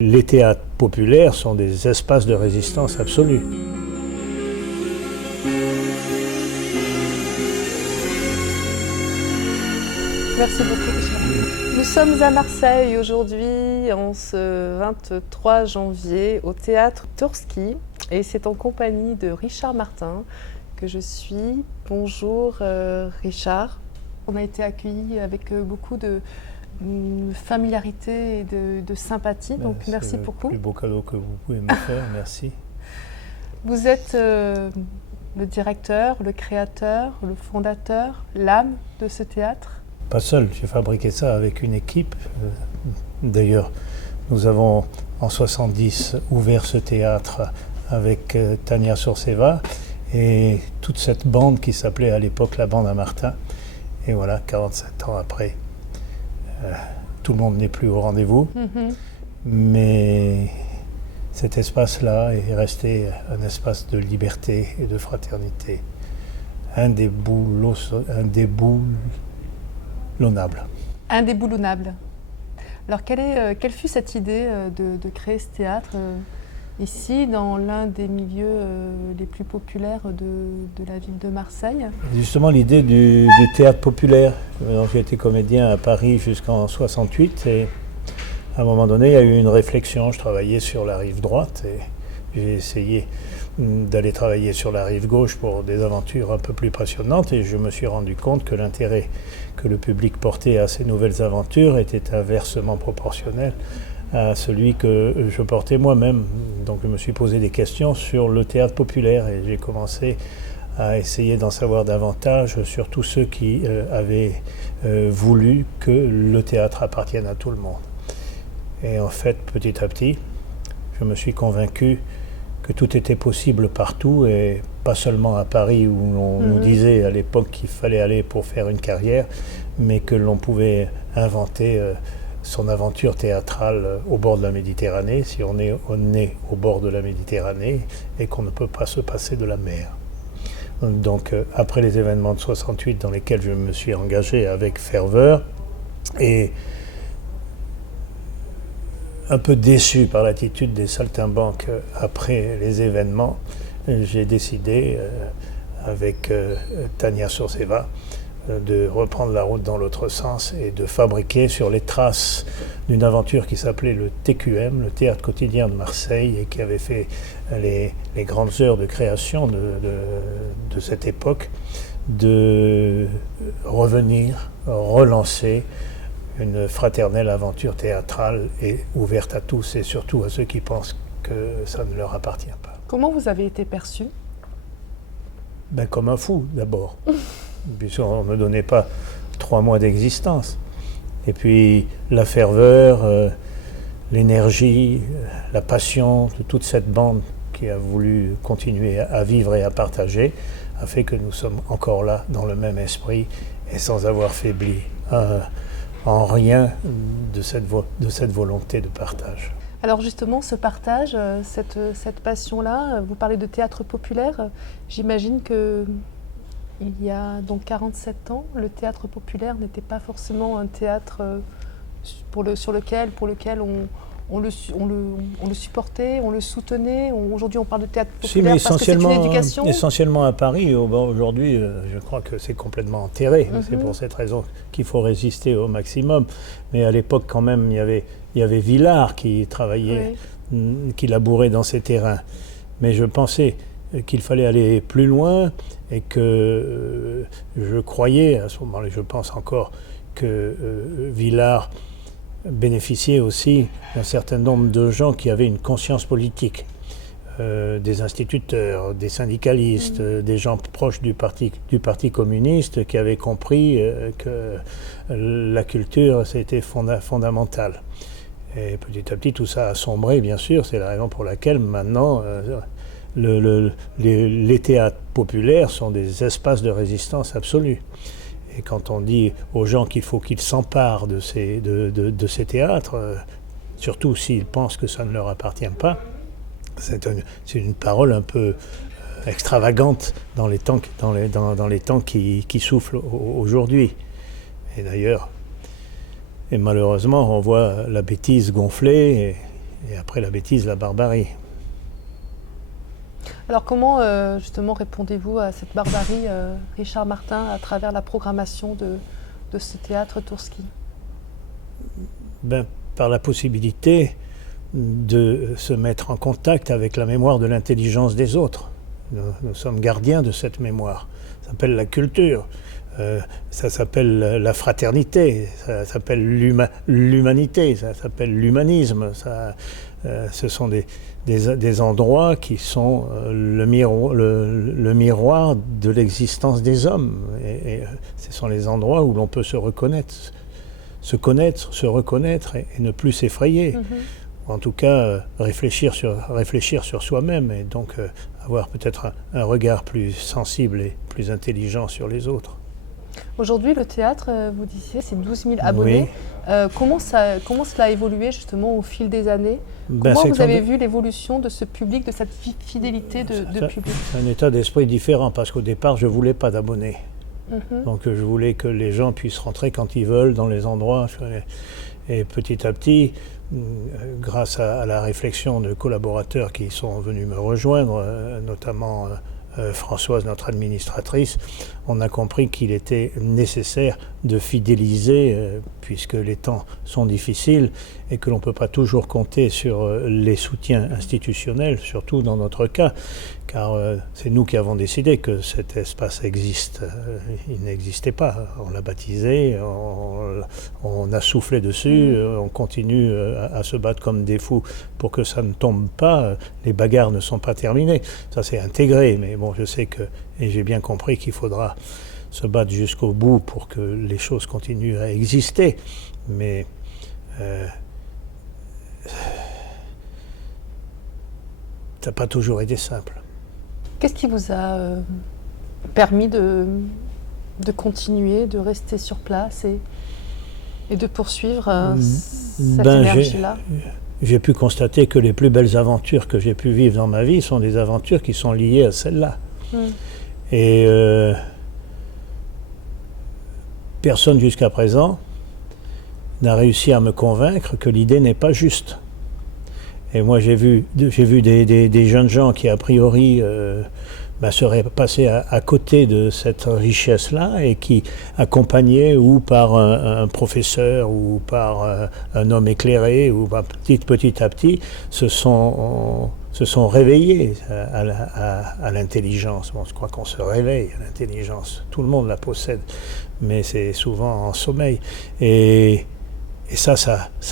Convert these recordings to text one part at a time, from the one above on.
Les théâtres populaires sont des espaces de résistance absolue. Merci beaucoup, Richard. Nous sommes à Marseille aujourd'hui, en ce 23 janvier, au théâtre Torski. Et c'est en compagnie de Richard Martin que je suis. Bonjour Richard. On a été accueillis avec beaucoup de familiarité et de sympathie, donc merci beaucoup. C'est le plus beau cadeau que vous pouvez me faire, merci. Vous êtes le directeur, le créateur, le fondateur, l'âme de ce théâtre? Pas seul, j'ai fabriqué ça avec une équipe. D'ailleurs, nous avons en 70 ouvert ce théâtre avec Tania Surseva et toute cette bande qui s'appelait à l'époque la bande à Martin. Et voilà, 47 ans après, tout le monde n'est plus au rendez-vous. Mais cet espace-là est resté un espace de liberté et de fraternité. Indéboulonnable. Indéboulonnable. Alors quelle fut cette idée de créer ce théâtre ici, dans l'un des milieux les plus populaires de la ville de Marseille? Justement, l'idée du théâtre populaire. J'ai été comédien à Paris jusqu'en 68 et à un moment donné, il y a eu une réflexion. Je travaillais sur la rive droite et j'ai essayé d'aller travailler sur la rive gauche pour des aventures un peu plus passionnantes et je me suis rendu compte que l'intérêt que le public portait à ces nouvelles aventures était inversement proportionnel à celui que je portais moi-même. Donc je me suis posé des questions sur le théâtre populaire et j'ai commencé à essayer d'en savoir davantage sur tous ceux qui avaient voulu que le théâtre appartienne à tout le monde. Et en fait, petit à petit, je me suis convaincu que tout était possible partout et pas seulement à Paris où l'on nous disait à l'époque qu'il fallait aller pour faire une carrière, mais que l'on pouvait inventer son aventure théâtrale au bord de la Méditerranée, si on est né au bord de la Méditerranée et qu'on ne peut pas se passer de la mer. Donc après les événements de 68 dans lesquels je me suis engagé avec ferveur et un peu déçu par l'attitude des saltimbanques après les événements, j'ai décidé avec Tania Surseva de reprendre la route dans l'autre sens et de fabriquer sur les traces d'une aventure qui s'appelait le TQM, le Théâtre Quotidien de Marseille, et qui avait fait les grandes heures de création de cette époque, de revenir, relancer une fraternelle aventure théâtrale et ouverte à tous et surtout à ceux qui pensent que ça ne leur appartient pas. Comment vous avez été perçu? Comme un fou d'abord, puisqu'on ne me donnait pas 3 mois d'existence. Et puis la ferveur, l'énergie, la passion de toute cette bande qui a voulu continuer à vivre et à partager a fait que nous sommes encore là dans le même esprit et sans avoir faibli en rien de cette volonté de partage. Alors justement, ce partage, cette passion-là, vous parlez de théâtre populaire, j'imagine que il y a donc 47 ans, le théâtre populaire n'était pas forcément un théâtre pour lequel on le supportait, on le soutenait. Aujourd'hui, on parle de théâtre populaire parce que c'est une éducation. Essentiellement à Paris. Aujourd'hui, je crois que c'est complètement enterré. C'est pour cette raison qu'il faut résister au maximum. Mais à l'époque, quand même, il y avait Villard qui travaillait, qui labourait dans ces terrains. Mais je pensais qu'il fallait aller plus loin et que je croyais, à ce moment-là, je pense encore, que Villard bénéficiait aussi d'un certain nombre de gens qui avaient une conscience politique, des instituteurs, des syndicalistes, des gens proches du parti communiste qui avaient compris que la culture c'était fondamental. Et petit à petit tout ça a sombré, bien sûr, c'est la raison pour laquelle maintenant les théâtres populaires sont des espaces de résistance absolue. Et quand on dit aux gens qu'il faut qu'ils s'emparent de ces théâtres, surtout s'ils pensent que ça ne leur appartient pas, c'est une parole un peu extravagante dans les temps qui soufflent aujourd'hui. Et d'ailleurs, malheureusement, on voit la bêtise gonfler Et après la bêtise, la barbarie. Alors comment justement répondez-vous à cette barbarie, Richard Martin, à travers la programmation de ce théâtre Tourski? Par la possibilité de se mettre en contact avec la mémoire de l'intelligence des autres. Nous sommes gardiens de cette mémoire. Ça s'appelle la culture, ça s'appelle la fraternité, ça s'appelle l'humanité, ça s'appelle l'humanisme. Ce sont des endroits qui sont le miroir de l'existence des hommes. Et ce sont les endroits où l'on peut se reconnaître, se reconnaître et ne plus s'effrayer. Mm-hmm. En tout cas, réfléchir sur soi-même et donc avoir peut-être un regard plus sensible et plus intelligent sur les autres. Aujourd'hui, le théâtre, vous disiez, c'est 12 000 abonnés. Oui. Comment cela a évolué justement au fil des années? Comment vous avez vu l'évolution de ce public, de cette fidélité de public? C'est un état d'esprit différent parce qu'au départ, je ne voulais pas d'abonnés. Mm-hmm. Donc je voulais que les gens puissent rentrer quand ils veulent dans les endroits. Et petit à petit, grâce à la réflexion de collaborateurs qui sont venus me rejoindre, notamment Françoise, notre administratrice, on a compris qu'il était nécessaire de fidéliser, puisque les temps sont difficiles et que l'on ne peut pas toujours compter sur les soutiens institutionnels, surtout dans notre cas, car c'est nous qui avons décidé que cet espace existe. Il n'existait pas. On l'a baptisé, on a soufflé dessus, on continue à se battre comme des fous pour que ça ne tombe pas. Les bagarres ne sont pas terminées. Ça c'est intégré, mais bon, je sais que, et j'ai bien compris qu'il faudra se battre jusqu'au bout pour que les choses continuent à exister. Mais ça n'a pas toujours été simple. Qu'est-ce qui vous a permis de continuer, de rester sur place et de poursuivre cette énergie-là? J'ai pu constater que les plus belles aventures que j'ai pu vivre dans ma vie sont des aventures qui sont liées à celle-là. Et personne jusqu'à présent n'a réussi à me convaincre que l'idée n'est pas juste. Et moi j'ai vu des jeunes gens qui a priori seraient passés à côté de cette richesse-là et qui, accompagnés ou par un professeur ou par un homme éclairé ou petit à petit, se sont réveillés à l'intelligence. Bon, je crois qu'on se réveille à l'intelligence. Tout le monde la possède, mais c'est souvent en sommeil. Et ça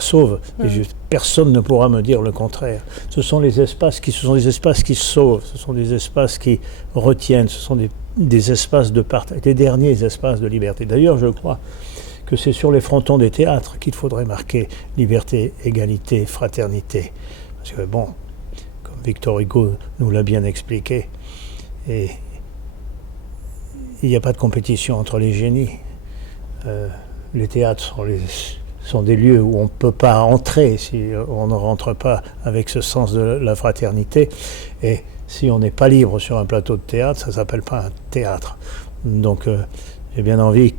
sauve. Et personne ne pourra me dire le contraire. Ce sont des espaces qui sauvent, ce sont des espaces qui retiennent, ce sont des espaces de partage, des derniers espaces de liberté. D'ailleurs, je crois que c'est sur les frontons des théâtres qu'il faudrait marquer liberté, égalité, fraternité. Parce que bon, comme Victor Hugo nous l'a bien expliqué, et il n'y a pas de compétition entre les génies. Les théâtres sont des lieux où on ne peut pas entrer si on ne rentre pas avec ce sens de la fraternité. Et si on n'est pas libre sur un plateau de théâtre, ça ne s'appelle pas un théâtre. Donc j'ai bien envie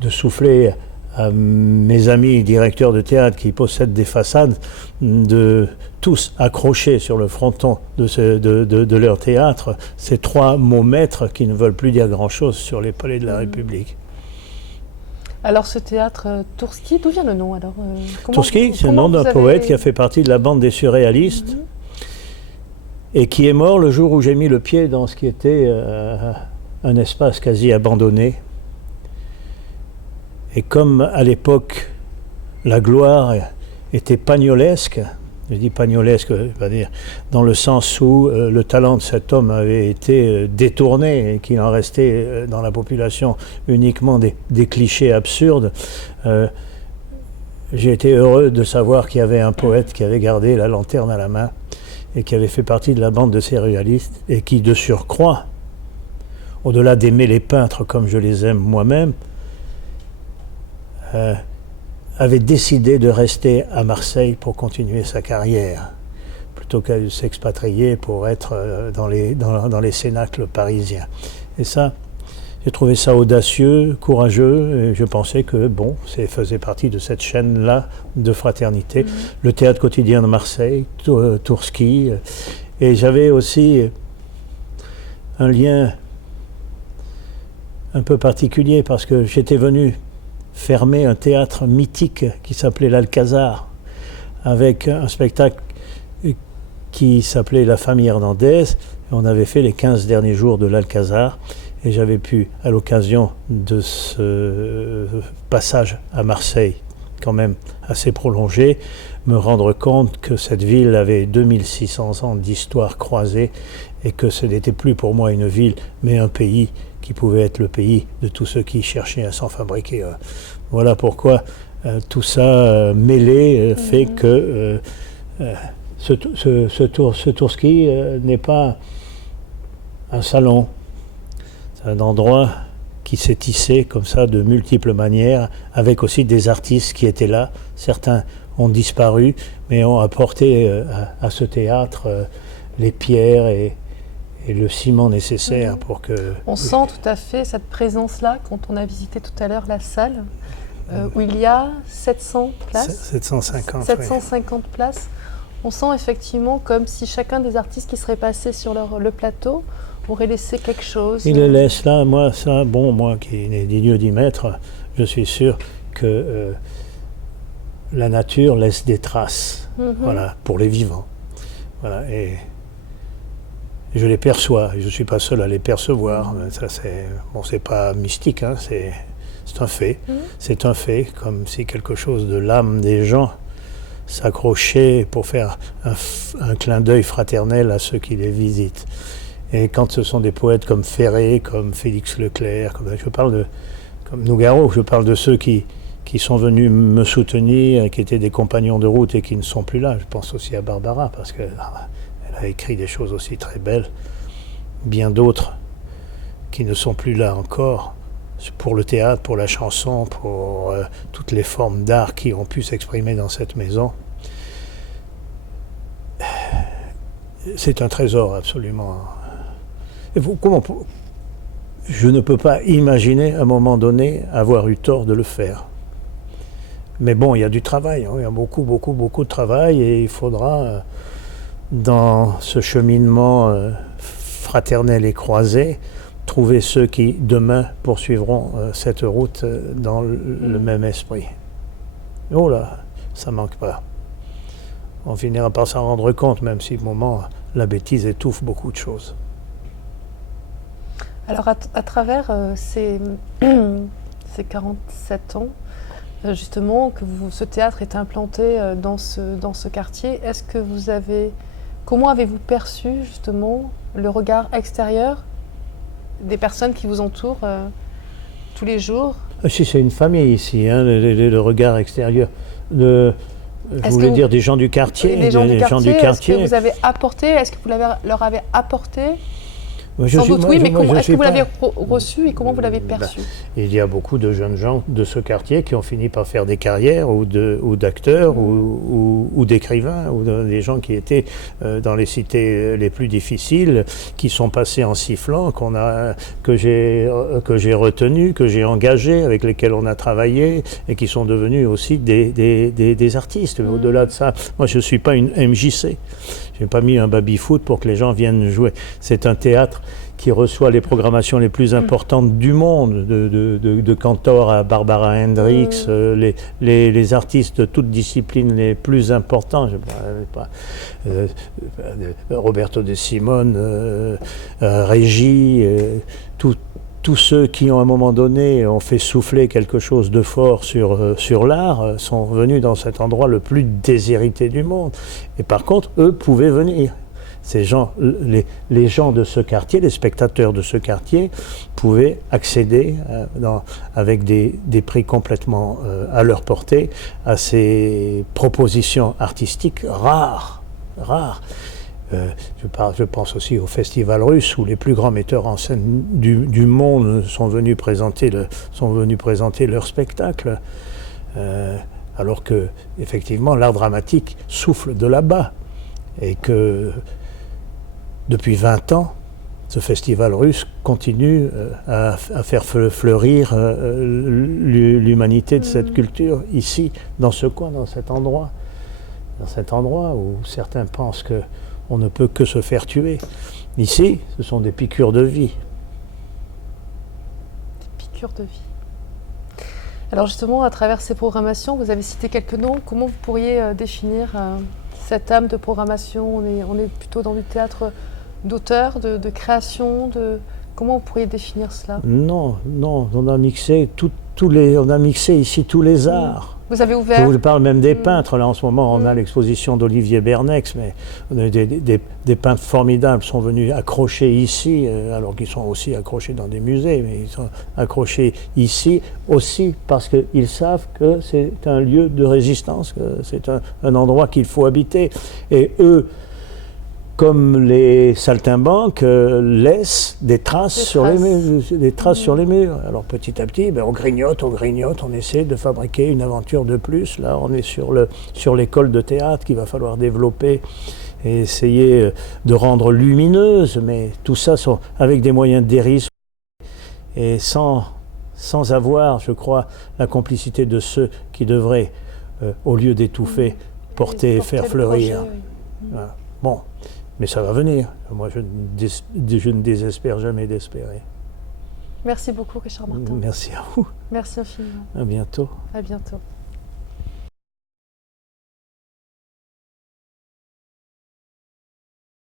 de souffler à mes amis directeurs de théâtre qui possèdent des façades, de tous accrocher sur le fronton de leur théâtre ces 3 mots maîtres qui ne veulent plus dire grand-chose sur les palais de la République. Alors ce théâtre Tourski, d'où vient le nom alors Tourski, c'est le nom d'un poète qui a fait partie de la bande des surréalistes et qui est mort le jour où j'ai mis le pied dans ce qui était un espace quasi abandonné. Et comme à l'époque la gloire était pagnolesque, je dis pagnolesque, dans le sens où le talent de cet homme avait été détourné et qu'il en restait dans la population uniquement des clichés absurdes. J'ai été heureux de savoir qu'il y avait un poète qui avait gardé la lanterne à la main et qui avait fait partie de la bande de surréalistes et qui, de surcroît, au-delà d'aimer les peintres comme je les aime moi-même, avait décidé de rester à Marseille pour continuer sa carrière, plutôt qu'à s'expatrier pour être dans les cénacles parisiens. Et ça, J'ai trouvé ça audacieux, courageux, et je pensais que, bon, ça faisait partie de cette chaîne-là de fraternité. Le théâtre quotidien de Marseille, Tourski, et j'avais aussi un lien un peu particulier parce que j'étais venu fermer un théâtre mythique qui s'appelait l'Alcazar, avec un spectacle qui s'appelait La Famille Hernandez. On avait fait les 15 derniers jours de l'Alcazar et j'avais pu, à l'occasion de ce passage à Marseille, quand même assez prolongé, me rendre compte que cette ville avait 2600 ans d'histoire croisée et que ce n'était plus pour moi une ville, mais un pays qui pouvait être le pays de tous ceux qui cherchaient à s'en fabriquer. Voilà pourquoi tout ça mêlé fait que ce Tourski n'est pas un salon. C'est un endroit qui s'est tissé comme ça de multiples manières, avec aussi des artistes qui étaient là. Certains ont disparu, mais ont apporté à ce théâtre les pierres et le ciment nécessaire pour que... On sent tout à fait cette présence-là quand on a visité tout à l'heure la salle, où il y a 700 places. 750 places. On sent effectivement comme si chacun des artistes qui seraient passés sur le plateau aurait laissé quelque chose. Il le laisse là, moi qui n'ai digne d'y mettre, je suis sûr que la nature laisse des traces, voilà, pour les vivants. Voilà, et je les perçois, je ne suis pas seul à les percevoir. Ça, c'est pas mystique, hein, c'est un fait. C'est un fait, comme si quelque chose de l'âme des gens s'accrochait pour faire un clin d'œil fraternel à ceux qui les visitent. Et quand ce sont des poètes comme Ferré, comme Félix Leclerc, comme Nougaro, je parle de ceux qui sont venus me soutenir, qui étaient des compagnons de route et qui ne sont plus là. Je pense aussi à Barbara, parce qu'elle a écrit des choses aussi très belles. Bien d'autres qui ne sont plus là encore, pour le théâtre, pour la chanson, pour toutes les formes d'art qui ont pu s'exprimer dans cette maison. C'est un trésor absolument. Et je ne peux pas imaginer à un moment donné avoir eu tort de le faire. Mais bon, il y a du travail, hein, il y a beaucoup de travail et il faudra, dans ce cheminement fraternel et croisé, trouver ceux qui, demain, poursuivront cette route dans le même esprit. Oh là, ça manque pas. On finira par s'en rendre compte, même si, au moment, la bêtise étouffe beaucoup de choses. Alors, à travers ces 47 ans, justement, que ce théâtre est implanté dans ce quartier, comment avez-vous perçu, justement, le regard extérieur des personnes qui vous entourent tous les jours? Si, c'est une famille ici, hein, le regard extérieur. Je voulais dire des gens du quartier. Les gens du quartier, est-ce que vous avez apporté, est-ce que vous leur avez apporté? Sans doute oui, mais est-ce que vous l'avez reçu et comment vous l'avez perçu? Il y a beaucoup de jeunes gens de ce quartier qui ont fini par faire des carrières ou d'acteurs ou d'écrivains ou des gens qui étaient dans les cités les plus difficiles, qui sont passés en sifflant, que j'ai retenu, que j'ai engagé, avec lesquels on a travaillé et qui sont devenus aussi des artistes. Mais au-delà de ça, moi je ne suis pas une MJC. Je n'ai pas mis un baby-foot pour que les gens viennent jouer. C'est un théâtre qui reçoit les programmations les plus importantes du monde, de Cantor à Barbara Hendricks, les artistes de toutes disciplines les plus importants, Roberto De Simone, Régis, tous ceux qui, à un moment donné, ont fait souffler quelque chose de fort sur l'art, sont venus dans cet endroit le plus déshérité du monde. Et par contre, eux pouvaient venir. Ces gens, les gens de ce quartier, les spectateurs de ce quartier, pouvaient accéder, avec des prix complètement à leur portée, à ces propositions artistiques rares. Je pense aussi au Festival russe où les plus grands metteurs en scène du monde sont venus présenter leur spectacle, alors que effectivement l'art dramatique souffle de là-bas et que depuis 20 ans ce festival russe continue à faire fleurir l'humanité de cette culture ici, dans ce coin, dans cet endroit où certains pensent qu'on ne peut que se faire tuer. Ici, ce sont des piqûres de vie. Des piqûres de vie. Alors justement, à travers ces programmations, vous avez cité quelques noms. Comment vous pourriez définir cette âme de programmation? On est plutôt dans du théâtre d'auteur, de création, comment vous pourriez définir cela? Non, on a mixé ici tous les arts. Vous avez ouvert. Je vous parle même des peintres. Là, en ce moment, on a l'exposition d'Olivier Bernex, mais des peintres formidables sont venus accrocher ici, alors qu'ils sont aussi accrochés dans des musées, mais ils sont accrochés ici aussi parce qu'ils savent que c'est un lieu de résistance, que c'est un endroit qu'il faut habiter. Et eux, comme les saltimbanques, laissent des traces sur les murs. Alors petit à petit, on grignote, on essaie de fabriquer une aventure de plus. Là, on est sur l'école de théâtre qu'il va falloir développer et essayer de rendre lumineuse, mais tout ça avec des moyens dérisoires et sans avoir, je crois, la complicité de ceux qui devraient, au lieu d'étouffer, porter et faire fleurir. Projet, oui. Voilà. Bon. Mais ça va venir. Moi, je ne désespère jamais d'espérer. Merci beaucoup, Richard Martin. Merci à vous. Merci infiniment. À bientôt. À bientôt.